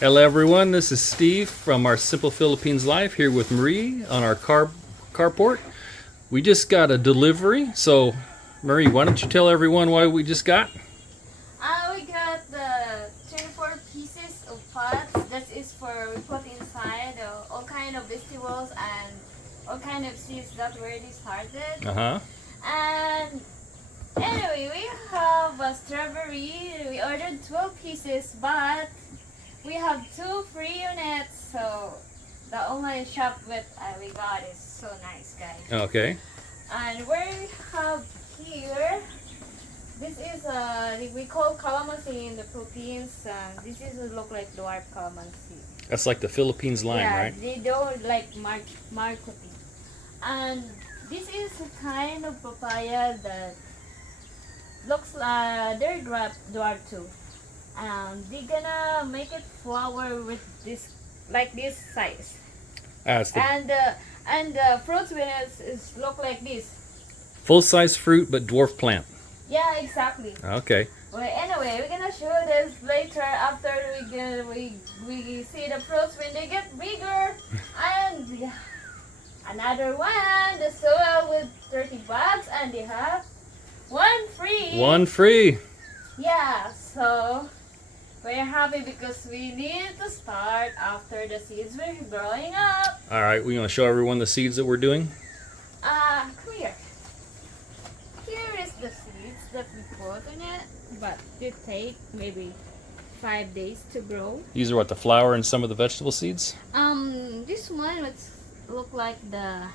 Hello everyone, this is Steve from our Simple Philippines Life here with Marie on our carport. We just got a delivery, so Marie, why don't you tell everyone what we just got? We got the 24 pieces of pots. That is for we put inside all kind of vegetables and all kind of seeds that already started. And anyway, we have a strawberry. We ordered 12 pieces, but we have 2 free units. So the online shop we got is so nice, guys. Okay. And we have here. This is we call calamansi in the Philippines. This is look like dwarf calamansi. That's like the Philippines lime, yeah, right? they don't like marketing. And this is a kind of papaya that looks they're dwarf too. They're gonna make it flower with this like this size. And the fruits when it's look like this. Full-size fruit, but dwarf plant. Yeah, exactly. Okay. Well, anyway, we're gonna show this later after we see the fruits when they get bigger. And yeah, another one, the soil with 30 bucks, and they have one free. One free. Yeah, so we're happy because we need to start after the seeds were growing up. All right, we're gonna show everyone the seeds that we're doing. Come here. Here is the seeds that we put in it, but it take maybe 5 days to grow. These are what, the flower and some of the vegetable seeds? This one would look like the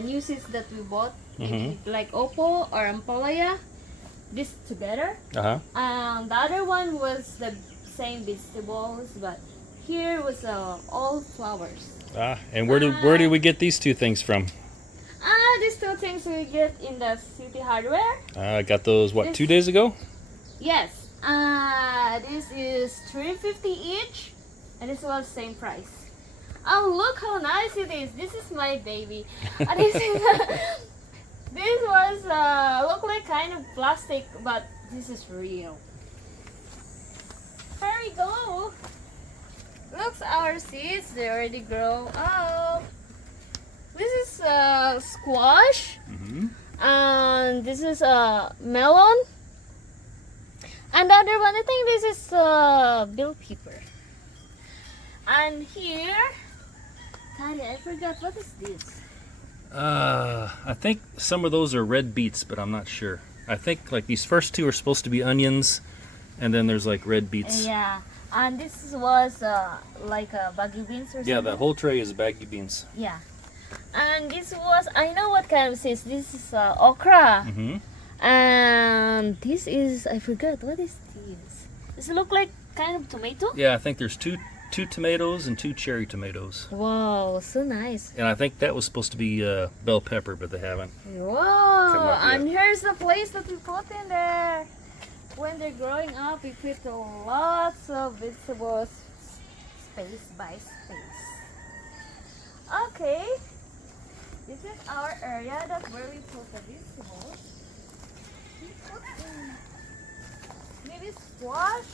new seeds that we bought, maybe like Oppo or Ampalaya. This together. The other one was the same vegetables, but here was all flowers. And where did we get these two things from? These 2 things we get in the City Hardware. I got those, what, 2 days ago? Yes. This is $3.50 each, and this was same price. Oh, look how nice it is. This is my baby. This was look like kind of plastic, but this is real. Here we go. Looks our seeds. They already grow up. This is squash, and this is melon, and the other one I think this is bell pepper. And here, Daddy, I forgot what is this. I think some of those are red beets, but I'm not sure. I think like these first 2 are supposed to be onions, and then there's like red beets. Yeah, and this was like a baggy beans or something. Yeah, the whole tray is baggy beans. Yeah. And this was, I know what kind of seeds. This is okra. And this is, I forgot, what is this? Does it look like kind of tomato? Yeah, I think there's two tomatoes and 2 cherry tomatoes. Wow, so nice. And I think that was supposed to be bell pepper, but they haven't. Wow, and here's the place that we put in there. When they're growing up, we put lots of vegetables, space by space. Okay. This is our area that where we put the vegetables. We put in maybe squash,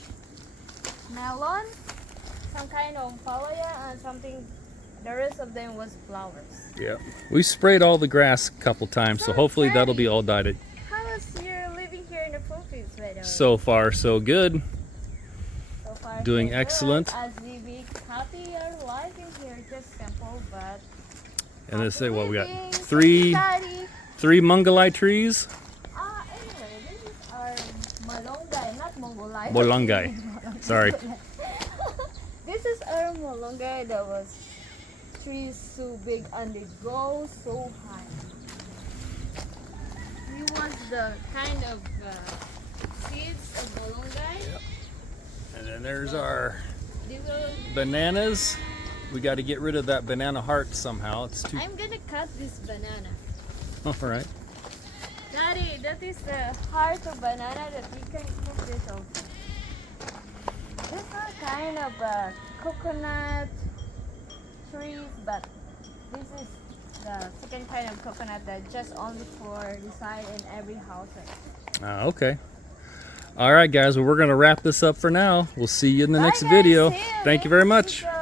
melon, some kind of palaya, and something. The rest of them was flowers. Yeah. We sprayed all the grass a couple times, so hopefully that'll be all dyed. How is your living here in the Philippines, by the way? So far, so good. So far, Doing so excellent. Good. As we be happy our life in here, just simple, but. And let's say what we got 3 mangalai trees. Anyway, this is our malunggay, not mongolai. Bolongay. Sorry. This is our malunggay that was trees so big and they grow so high. He was the kind of seeds of malunggay. Yep. And then there's our bananas. We got to get rid of that banana heart somehow. It's too. I'm gonna cut this banana. All right. Daddy, that is the heart of banana that we can cook this also. This is kind of coconut trees, but this is the second kind of coconut that just only for the side in every house. Okay. All right, guys. Well, we're going to wrap this up for now. We'll see you in the Bye, next guys. video. See you Thank you next very much. video.